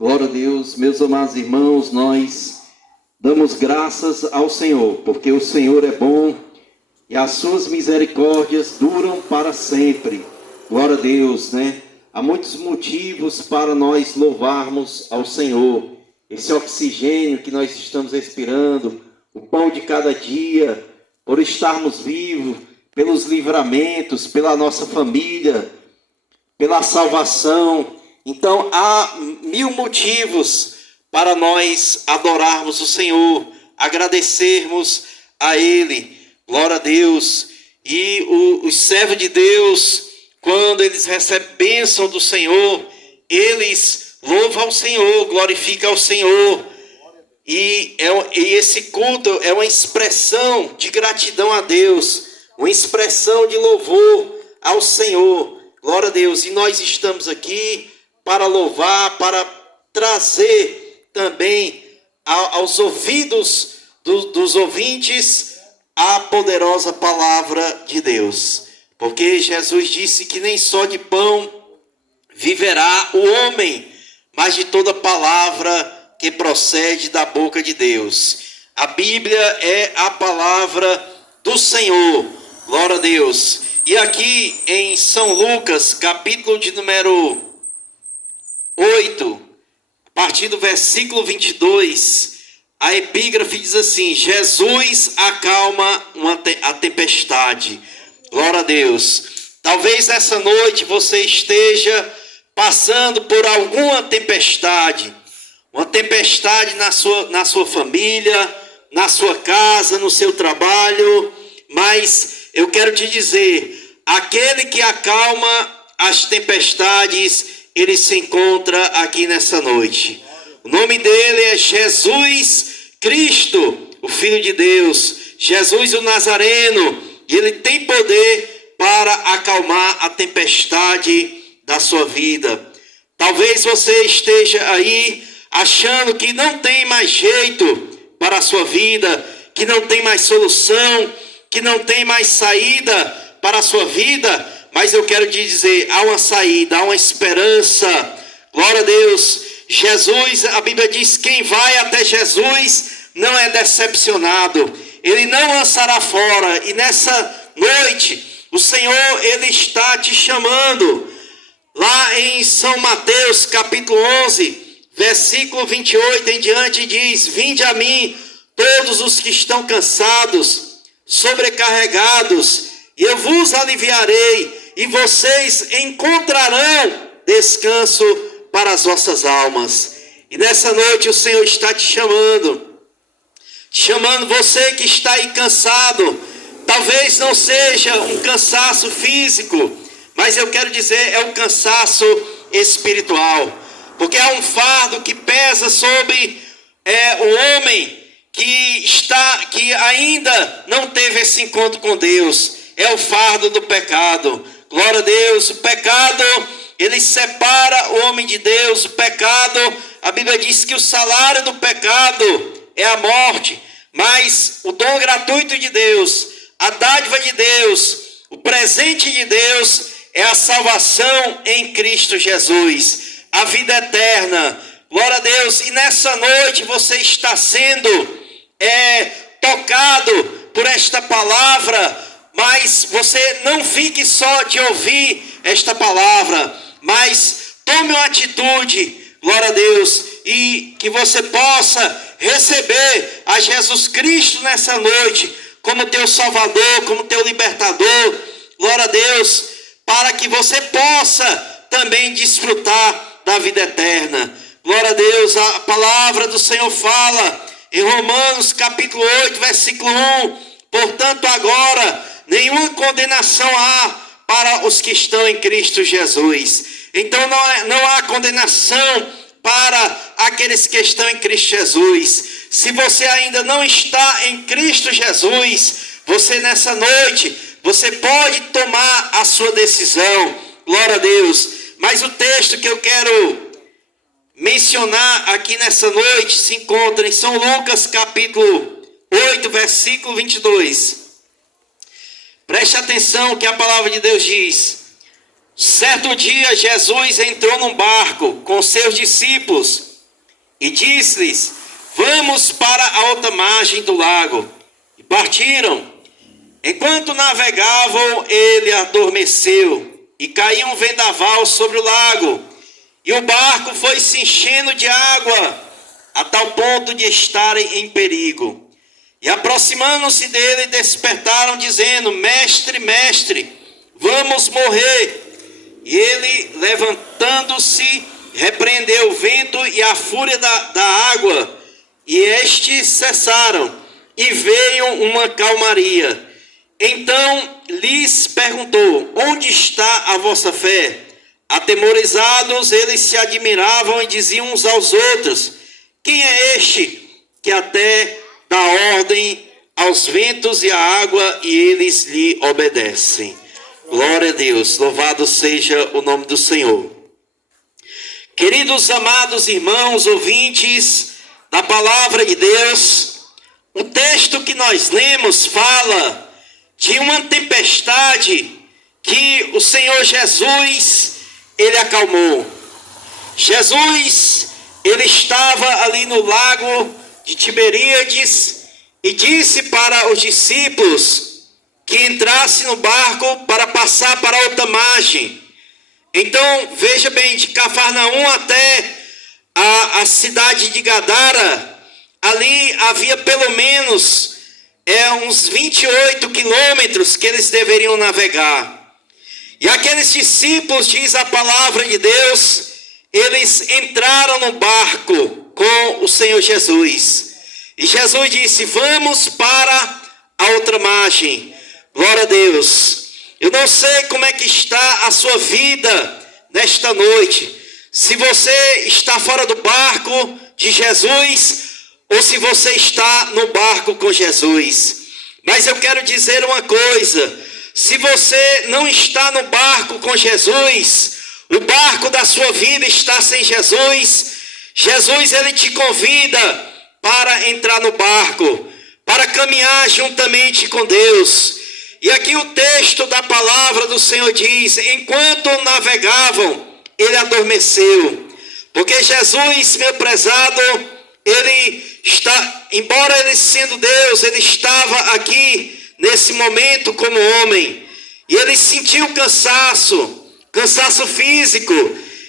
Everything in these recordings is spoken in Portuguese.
Glória a Deus, meus amados irmãos, nós damos graças ao Senhor, porque o Senhor é bom e as suas misericórdias duram para sempre. Glória a Deus, né? Há muitos motivos para nós louvarmos ao Senhor. Esse oxigênio que nós estamos respirando, o pão de cada dia, por estarmos vivos, pelos livramentos, pela nossa família, pela salvação. Então há mil motivos para nós adorarmos o Senhor, agradecermos a Ele. Glória a Deus. E os servos de Deus, quando eles recebem bênção do Senhor, eles louvam ao Senhor, glorificam ao Senhor. E esse culto é uma expressão de gratidão a Deus, uma expressão de louvor ao Senhor. Glória a Deus. E nós estamos aqui para louvar, para trazer também aos ouvidos dos ouvintes a poderosa palavra de Deus. Porque Jesus disse que nem só de pão viverá o homem, mas de toda palavra que procede da boca de Deus. A Bíblia é a palavra do Senhor. Glória a Deus. E aqui em São Lucas, capítulo de número 8, a partir do versículo 22, a epígrafe diz assim: Jesus acalma a tempestade. Glória a Deus. Talvez essa noite você esteja passando por alguma tempestade. Uma tempestade na sua família, na sua casa, no seu trabalho. Mas eu quero te dizer, aquele que acalma as tempestades, ele se encontra aqui nessa noite. O nome dele é Jesus Cristo, o Filho de Deus, Jesus o Nazareno, e ele tem poder para acalmar a tempestade da sua vida. Talvez você esteja aí achando que não tem mais jeito para a sua vida, que não tem mais solução, que não tem mais saída para a sua vida, mas eu quero te dizer, há uma saída, há uma esperança. Glória a Deus. Jesus, a Bíblia diz, quem vai até Jesus não é decepcionado, ele não lançará fora. E nessa noite, o Senhor, ele está te chamando. Lá em São Mateus, capítulo 11, versículo 28 em diante, diz: vinde a mim, todos os que estão cansados, sobrecarregados, e eu vos aliviarei, e vocês encontrarão descanso para as vossas almas. E nessa noite o Senhor está te chamando você que está aí cansado. Talvez não seja um cansaço físico, mas eu quero dizer, é um cansaço espiritual. Porque há um fardo que pesa sobre o homem que ainda não teve esse encontro com Deus. É o fardo do pecado. Glória a Deus. O pecado, ele separa o homem de Deus. O pecado, a Bíblia diz que o salário do pecado é a morte. Mas o dom gratuito de Deus, a dádiva de Deus, o presente de Deus é a salvação em Cristo Jesus, a vida eterna. Glória a Deus. E nessa noite você está sendo tocado por esta palavra, mas você não fique só de ouvir esta palavra, mas tome uma atitude, glória a Deus, e que você possa receber a Jesus Cristo nessa noite como teu Salvador, como teu libertador. Glória a Deus, para que você possa também desfrutar da vida eterna. Glória a Deus. A palavra do Senhor fala em Romanos capítulo 8, versículo 1: portanto agora nenhuma condenação há para os que estão em Cristo Jesus. Então não há condenação para aqueles que estão em Cristo Jesus. Se você ainda não está em Cristo Jesus, você nessa noite, você pode tomar a sua decisão. Glória a Deus. Mas o texto que eu quero mencionar aqui nessa noite se encontra em São Lucas capítulo 8, versículo 22. Preste atenção que a palavra de Deus diz: certo dia Jesus entrou num barco com seus discípulos e disse-lhes: vamos para a outra margem do lago. E partiram. Enquanto navegavam, ele adormeceu, e caiu um vendaval sobre o lago, e o barco foi se enchendo de água, a tal ponto de estarem em perigo. E aproximando-se dele, despertaram, dizendo: mestre, mestre, vamos morrer. E ele, levantando-se, repreendeu o vento e a fúria da água, e estes cessaram, e veio uma calmaria. Então lhes perguntou: onde está a vossa fé? Atemorizados, eles se admiravam e diziam uns aos outros: quem é este que até dá ordem aos ventos e à água, e eles lhe obedecem? Glória a Deus, louvado seja o nome do Senhor. Queridos amados irmãos, ouvintes da palavra de Deus, o texto que nós lemos fala de uma tempestade que o Senhor Jesus, ele acalmou. Jesus, ele estava ali no lago de Tiberíades e disse para os discípulos que entrassem no barco para passar para outra margem. Então, veja bem, de Cafarnaum até a cidade de Gadara, ali havia pelo menos uns 28 quilômetros que eles deveriam navegar. E aqueles discípulos, diz a palavra de Deus, eles entraram no barco com o Senhor Jesus. E Jesus disse: vamos para a outra margem. Glória a Deus. Eu não sei como é que está a sua vida nesta noite. Se você está fora do barco de Jesus, ou se você está no barco com Jesus. Mas eu quero dizer uma coisa: se você não está no barco com Jesus, o barco da sua vida está sem Jesus, Jesus, ele te convida para entrar no barco, para caminhar juntamente com Deus. E aqui o texto da palavra do Senhor diz: enquanto navegavam, ele adormeceu. Porque Jesus, meu prezado, ele está, embora ele sendo Deus, ele estava aqui nesse momento como homem. E ele sentiu cansaço físico.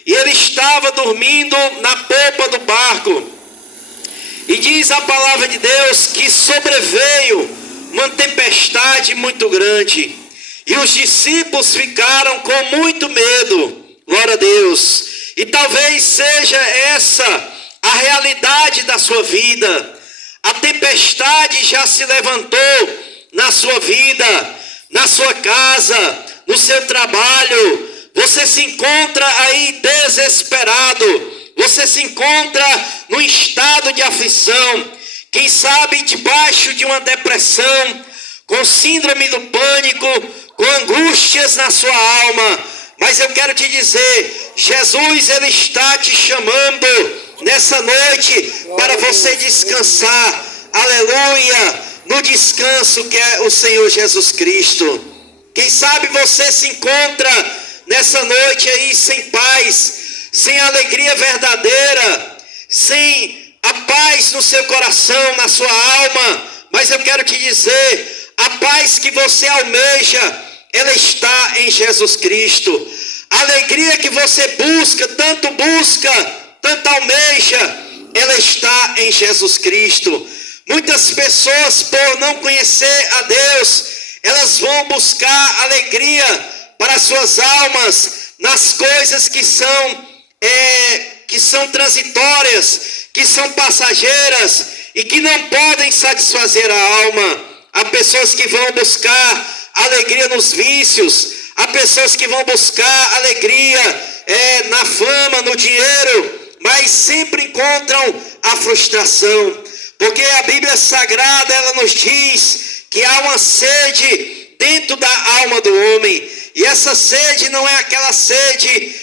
E ele estava dormindo na popa do barco. E diz a palavra de Deus que sobreveio uma tempestade muito grande. E os discípulos ficaram com muito medo. Glória a Deus. E talvez seja essa a realidade da sua vida. A tempestade já se levantou na sua vida, na sua casa, no seu trabalho. Você se encontra aí desesperado. Você se encontra num estado de aflição. Quem sabe debaixo de uma depressão, com síndrome do pânico, com angústias na sua alma. Mas eu quero te dizer, Jesus, ele está te chamando nessa noite para você descansar. Aleluia! No descanso que é o Senhor Jesus Cristo. Quem sabe você se encontra nessa noite aí sem paz, sem alegria verdadeira, sem a paz no seu coração, na sua alma. Mas eu quero te dizer, a paz que você almeja, ela está em Jesus Cristo. A alegria que você busca, tanto almeja, ela está em Jesus Cristo. Muitas pessoas, por não conhecer a Deus, elas vão buscar alegria para suas almas nas coisas que são transitórias, que são passageiras e que não podem satisfazer a alma. Há pessoas que vão buscar alegria nos vícios, há pessoas que vão buscar alegria na fama, no dinheiro, mas sempre encontram a frustração, porque a Bíblia Sagrada, ela nos diz que há uma sede dentro da alma do homem, e essa sede não é aquela sede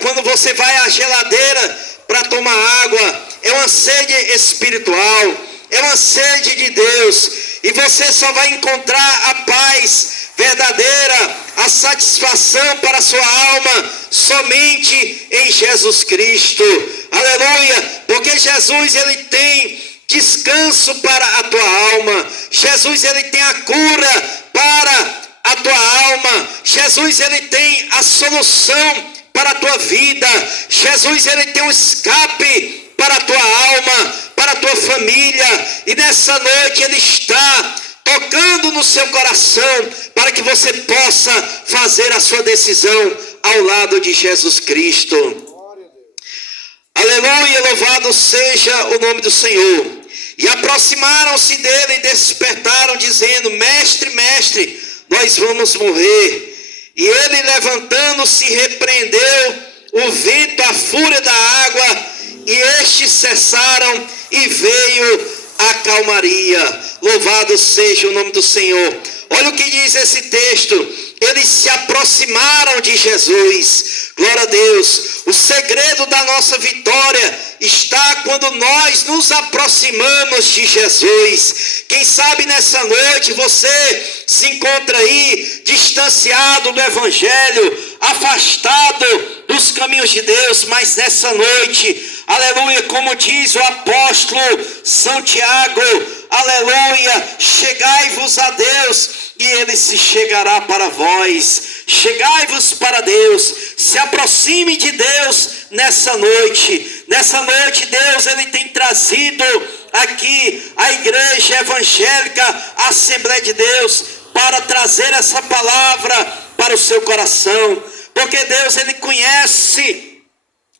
quando você vai à geladeira para tomar água, é uma sede espiritual, é uma sede de Deus, e você só vai encontrar a paz verdadeira, a satisfação para a sua alma, somente em Jesus Cristo. aleluia, porque Jesus, ele tem descanso para a tua alma. Jesus, ele tem a cura para a tua alma. Jesus, ele tem a solução para a tua vida. Jesus, ele tem um escape para a tua alma, para a tua família. E nessa noite ele está tocando no seu coração para que você possa fazer a sua decisão ao lado de Jesus Cristo. Aleluia, louvado seja o nome do Senhor. E aproximaram-se dele e despertaram, dizendo: Mestre, mestre, nós vamos morrer. E ele, levantando-se, repreendeu o vento, a fúria da água, e estes cessaram, e veio a calmaria. Louvado seja o nome do Senhor. Olha o que diz esse texto: eles se aproximaram de Jesus. Glória a Deus. O segredo da nossa vitória está quando nós nos aproximamos de Jesus. Quem sabe nessa noite você se encontra aí distanciado do Evangelho, afastado dos caminhos de Deus, mas nessa noite, aleluia, como diz o apóstolo São Tiago, aleluia, chegai-vos a Deus e ele se chegará para vós. Chegai-vos para Deus, se aproxime de Deus nessa noite. Nessa noite Deus, ele tem trazido aqui a igreja evangélica, a Assembleia de Deus, para trazer essa palavra para o seu coração, porque Deus, ele conhece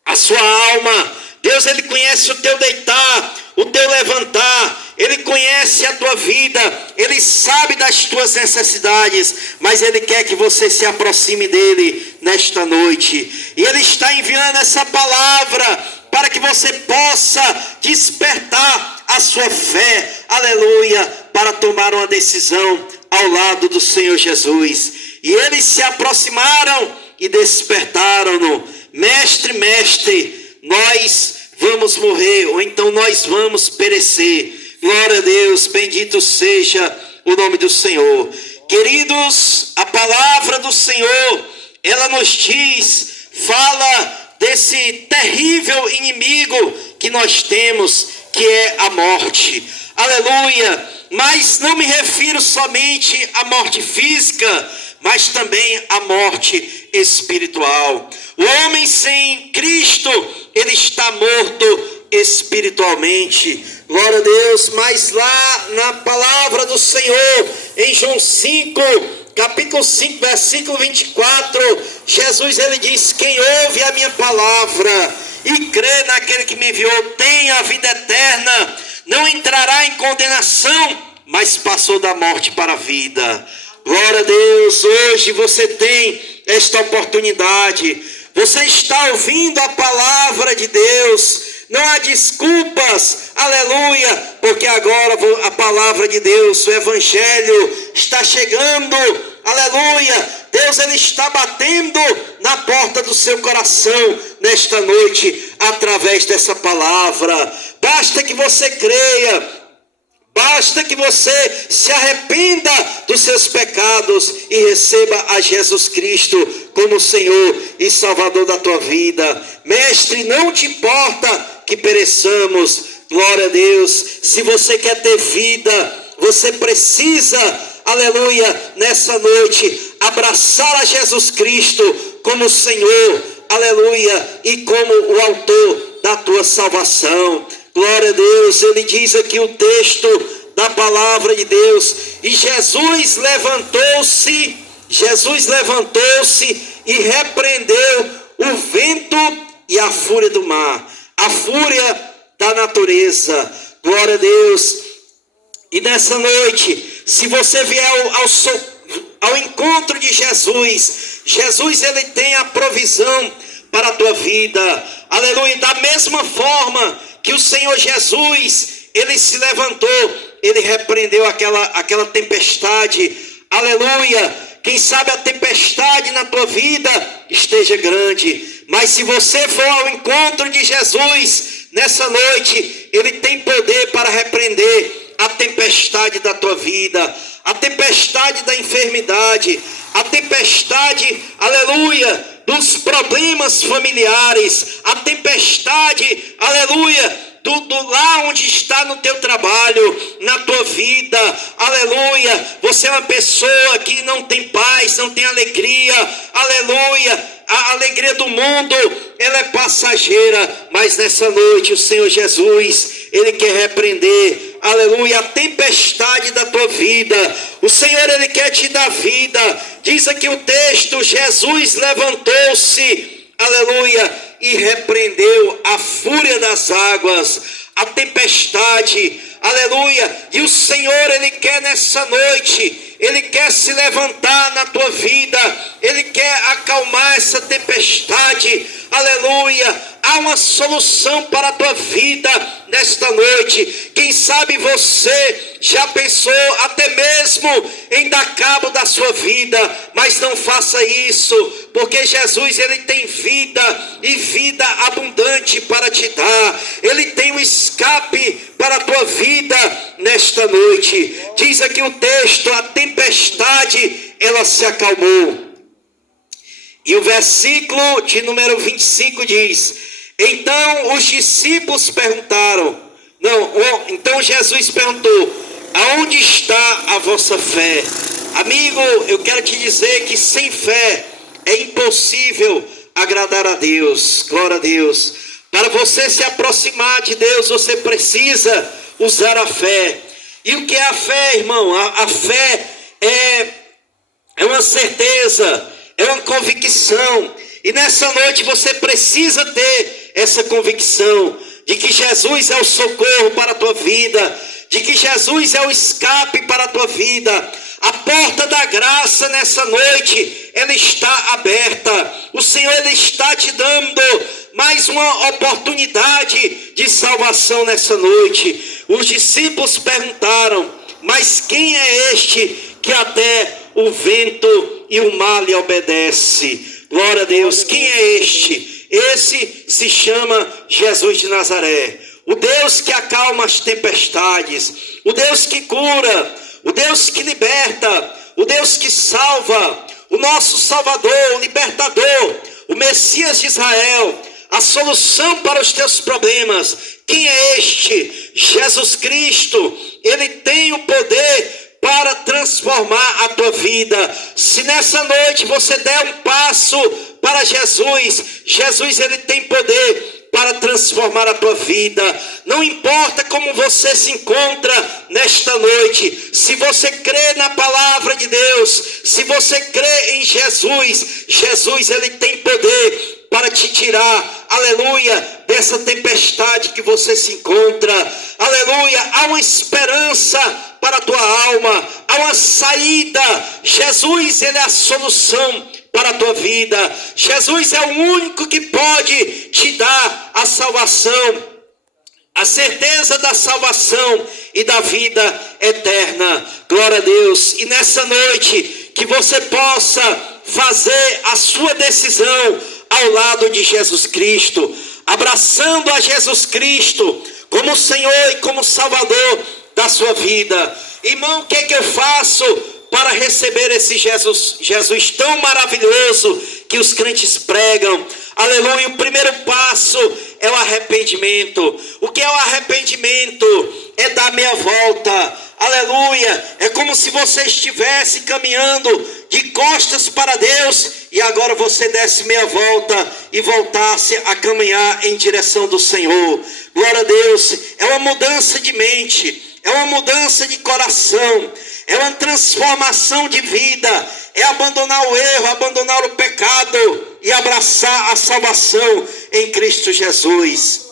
a sua alma. Deus, ele conhece o teu deitar, o teu levantar. Ele conhece a tua vida, ele sabe das tuas necessidades, mas ele quer que você se aproxime dele nesta noite. E ele está enviando essa palavra para que você possa despertar a sua fé, aleluia, para tomar uma decisão ao lado do Senhor Jesus. E eles se aproximaram e despertaram-no: Mestre, mestre, nós vamos morrer, ou então nós vamos perecer. Glória a Deus, bendito seja o nome do Senhor. Queridos, a palavra do Senhor, ela nos diz, fala desse terrível inimigo que nós temos, que é a morte. Aleluia, mas não me refiro somente à morte física, mas também à morte espiritual. O homem sem Cristo, ele está morto espiritualmente. Glória a Deus. Mas lá na palavra do Senhor, em João 5, capítulo 5, versículo 24, Jesus, ele diz: quem ouve a minha palavra e crê naquele que me enviou tem a vida eterna, não entrará em condenação, mas passou da morte para a vida. Glória a Deus. Hoje você tem esta oportunidade. Você está ouvindo a palavra de Deus. Não há desculpas, aleluia, porque agora a palavra de Deus, o Evangelho está chegando, aleluia. Deus, ele está batendo na porta do seu coração nesta noite, através dessa palavra. Basta que você creia. Basta que você se arrependa dos seus pecados e receba a Jesus Cristo como Senhor e Salvador da tua vida. Mestre, não te importa que pereçamos. Glória a Deus. Se você quer ter vida, você precisa, aleluia, nessa noite, abraçar a Jesus Cristo como Senhor, aleluia, e como o autor da tua salvação. Glória a Deus. Ele diz aqui o texto da palavra de Deus: e Jesus levantou-se e repreendeu o vento e a fúria do mar, a fúria da natureza. Glória a Deus. E nessa noite, se você vier ao encontro de Jesus, Jesus, ele tem a provisão para a tua vida. Aleluia. Da mesma forma que o Senhor Jesus, ele se levantou, ele repreendeu aquela tempestade. Aleluia. Quem sabe a tempestade na tua vida esteja grande, mas se você for ao encontro de Jesus nessa noite, ele tem poder para repreender a tempestade da tua vida, a tempestade da enfermidade, a tempestade, aleluia, dos problemas familiares, a tempestade, aleluia, do lá onde está no teu trabalho, na tua vida, aleluia. Você é uma pessoa que não tem paz, não tem alegria, aleluia. A alegria do mundo, ela é passageira, mas nessa noite o Senhor Jesus, Ele quer repreender, aleluia, a tempestade da tua vida. O Senhor, Ele quer te dar vida. Diz aqui o texto: Jesus levantou-se, aleluia, e repreendeu a fúria das águas, a tempestade, aleluia. E o Senhor, Ele quer nessa noite, Ele quer se levantar na tua vida, Ele quer acalmar essa tempestade, aleluia. Há uma solução para a tua vida nesta noite. Quem sabe você já pensou até mesmo em dar cabo da sua vida, mas não faça isso, porque Jesus, Ele tem vida e vida abundante para te dar. Ele tem um escape para a tua vida nesta noite. Diz aqui o texto: a tempestade, ela se acalmou. E o versículo de número 25 diz: então os discípulos perguntaram, então Jesus perguntou: aonde está a vossa fé? Amigo, eu quero te dizer que sem fé é impossível agradar a Deus. Glória a Deus. Para você se aproximar de Deus, você precisa usar a fé. E o que é a fé, irmão? A fé é uma certeza, é uma convicção. E nessa noite você precisa ter essa convicção de que Jesus é o socorro para a tua vida, de que Jesus é o escape para a tua vida. A porta da graça nessa noite, ela está aberta. O Senhor, Ele está te dando mais uma oportunidade de salvação nessa noite. Os discípulos perguntaram: mas quem é este que até o vento e o mar lhe obedece? Glória a Deus. Quem é este? Esse se chama Jesus de Nazaré, o Deus que acalma as tempestades, o Deus que cura, o Deus que liberta, o Deus que salva, o nosso Salvador, o Libertador, o Messias de Israel, a solução para os teus problemas. Quem é este? Jesus Cristo. Ele tem o poder para transformar a tua vida. Se nessa noite você der um passo para Jesus, Jesus, Ele tem poder para transformar a tua vida. Não importa como você se encontra nesta noite, se você crê na palavra de Deus, se você crê em Jesus, Jesus, Ele tem poder para te tirar, aleluia, dessa tempestade que você se encontra, aleluia. Há uma esperança para a tua alma, há uma saída. Jesus, Ele é a solução para a tua vida. Jesus é o único que pode te dar a salvação, a certeza da salvação e da vida eterna. Glória a Deus. E nessa noite, que você possa fazer a sua decisão ao lado de Jesus Cristo, abraçando a Jesus Cristo como Senhor e como Salvador da sua vida. Irmão, o que é que eu faço para receber esse Jesus tão maravilhoso que os crentes pregam? Aleluia. O primeiro passo é o arrependimento. O que é o arrependimento? É dar meia volta. Aleluia. É como se você estivesse caminhando de costas para Deus e agora você desse meia volta e voltasse a caminhar em direção do Senhor. Glória a Deus. É uma mudança de mente, é uma mudança de coração, é uma transformação de vida, é abandonar o erro, abandonar o pecado e abraçar a salvação em Cristo Jesus.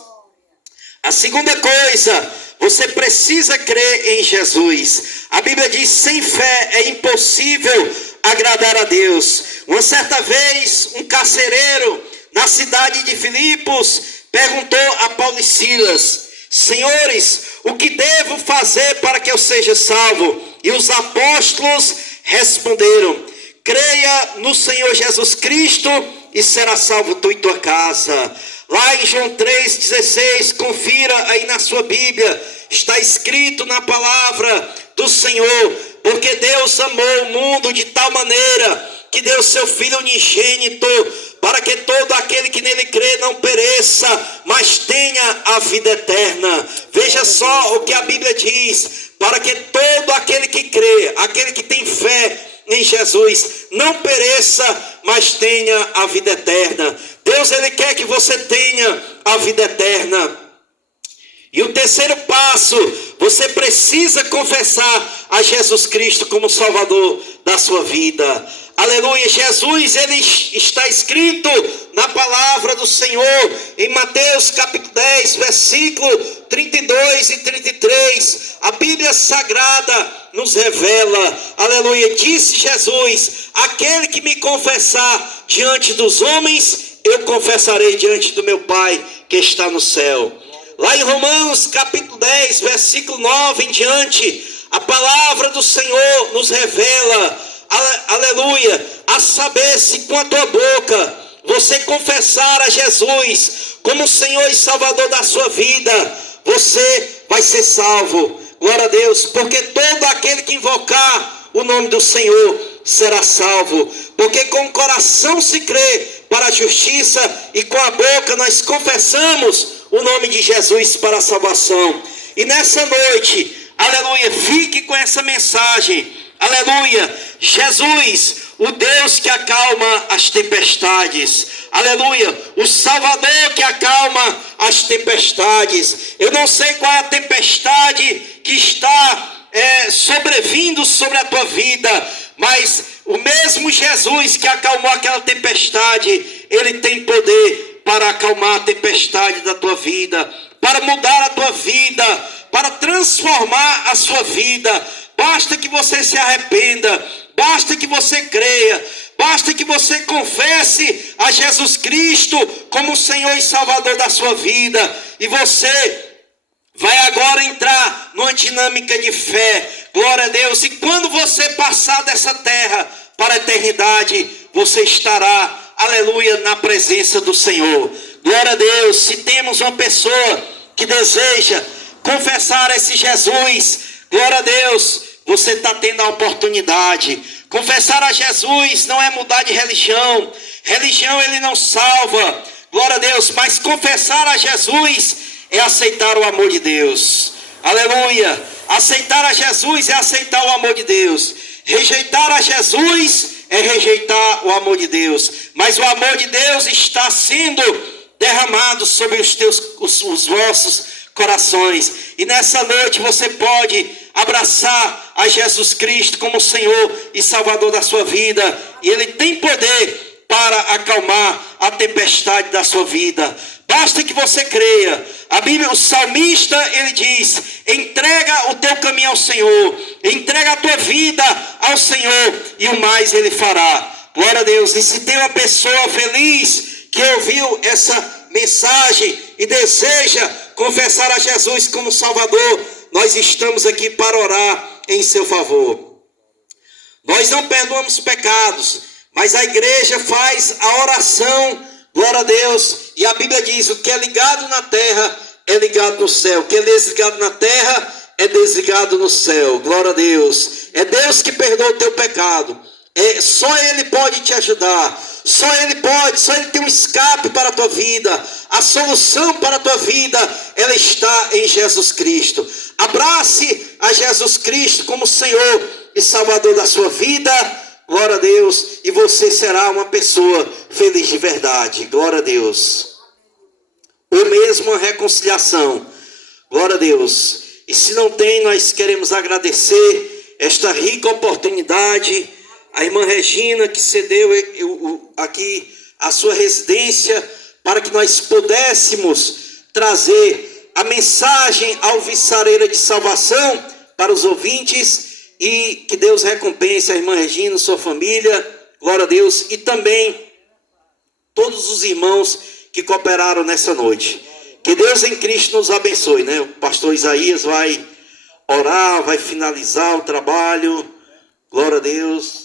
A segunda coisa, você precisa crer em Jesus. A Bíblia diz: sem fé é impossível agradar a Deus. Uma certa vez, um carcereiro na cidade de Filipos perguntou a Paulo e Silas: senhores, o que devo fazer para que eu seja salvo? E os apóstolos responderam: creia no Senhor Jesus Cristo e será salvo tu e tua casa. Lá em João 3,16, confira aí na sua Bíblia, está escrito na palavra do Senhor: porque Deus amou o mundo de tal maneira que deu seu Filho unigênito, para que todo aquele que nele crê não pereça, mas tenha a vida eterna. Veja só o que a Bíblia diz: para que todo aquele que crê, aquele que tem fé em Jesus, não pereça, mas tenha a vida eterna. Deus, Ele quer que você tenha a vida eterna. E o terceiro passo, você precisa confessar a Jesus Cristo como Salvador da sua vida. Aleluia. Jesus, ele está escrito na palavra do Senhor, em Mateus capítulo 10, versículo 32 e 33. A Bíblia Sagrada nos revela, aleluia, disse Jesus: aquele que me confessar diante dos homens, eu confessarei diante do meu Pai que está no céu. Lá em Romanos capítulo 10, versículo 9 em diante, a palavra do Senhor nos revela, aleluia, a saber, se com a tua boca você confessar a Jesus como Senhor e Salvador da sua vida, você vai ser salvo. Glória a Deus, porque todo aquele que invocar o nome do Senhor será salvo. Porque com o coração se crê para a justiça e com a boca nós confessamos o nome de Jesus para a salvação. E nessa noite, aleluia, fique com essa mensagem. Aleluia, Jesus, o Deus que acalma as tempestades. Aleluia, o Salvador que acalma as tempestades. Eu não sei qual é a tempestade que está sobrevindo sobre a tua vida, mas o mesmo Jesus que acalmou aquela tempestade, Ele tem poder para acalmar a tempestade da tua vida, para mudar a tua vida, para transformar a sua vida. Basta que você se arrependa, basta que você creia, basta que você confesse a Jesus Cristo como Senhor e Salvador da sua vida, e você vai agora entrar numa dinâmica de fé. Glória a Deus. E quando você passar dessa terra para a eternidade, você estará, aleluia, na presença do Senhor. Glória a Deus. Se temos uma pessoa que deseja confessar esse Jesus, glória a Deus, você está tendo a oportunidade. Confessar a Jesus não é mudar de religião. Religião ele não salva. Glória a Deus. Mas confessar a Jesus é aceitar o amor de Deus. Aleluia. Aceitar a Jesus é aceitar o amor de Deus. Rejeitar a Jesus é rejeitar o amor de Deus. Mas o amor de Deus está sendo derramado sobre os vossos corações. E nessa noite você pode abraçar a Jesus Cristo como Senhor e Salvador da sua vida. E Ele tem poder para acalmar a tempestade da sua vida. Basta que você creia. A Bíblia, o salmista, ele diz: entrega o teu caminho ao Senhor, entrega a tua vida ao Senhor, e o mais Ele fará. Glória a Deus. E se tem uma pessoa feliz que ouviu essa mensagem e deseja confessar a Jesus como Salvador, nós estamos aqui para orar em seu favor. Nós não perdoamos pecados, mas a igreja faz a oração. Glória a Deus. E a Bíblia diz: o que é ligado na terra é ligado no céu. O que é desligado na terra é desligado no céu. Glória a Deus. É Deus que perdoa o teu pecado. Só Ele pode te ajudar. Só Ele tem um escape para a tua vida. A solução para a tua vida, ela está em Jesus Cristo. Abrace a Jesus Cristo como Senhor e Salvador da sua vida. Glória a Deus. E você será uma pessoa feliz de verdade. Glória a Deus. Ou mesmo uma reconciliação. Glória a Deus. E se não tem, nós queremos agradecer esta rica oportunidade. A irmã Regina que cedeu aqui a sua residência para que nós pudéssemos trazer a mensagem alvissareira de salvação para os ouvintes. E que Deus recompense a irmã Regina, sua família, glória a Deus, e também todos os irmãos que cooperaram nessa noite. Que Deus em Cristo nos abençoe, né? O pastor Isaías vai orar, vai finalizar o trabalho, glória a Deus.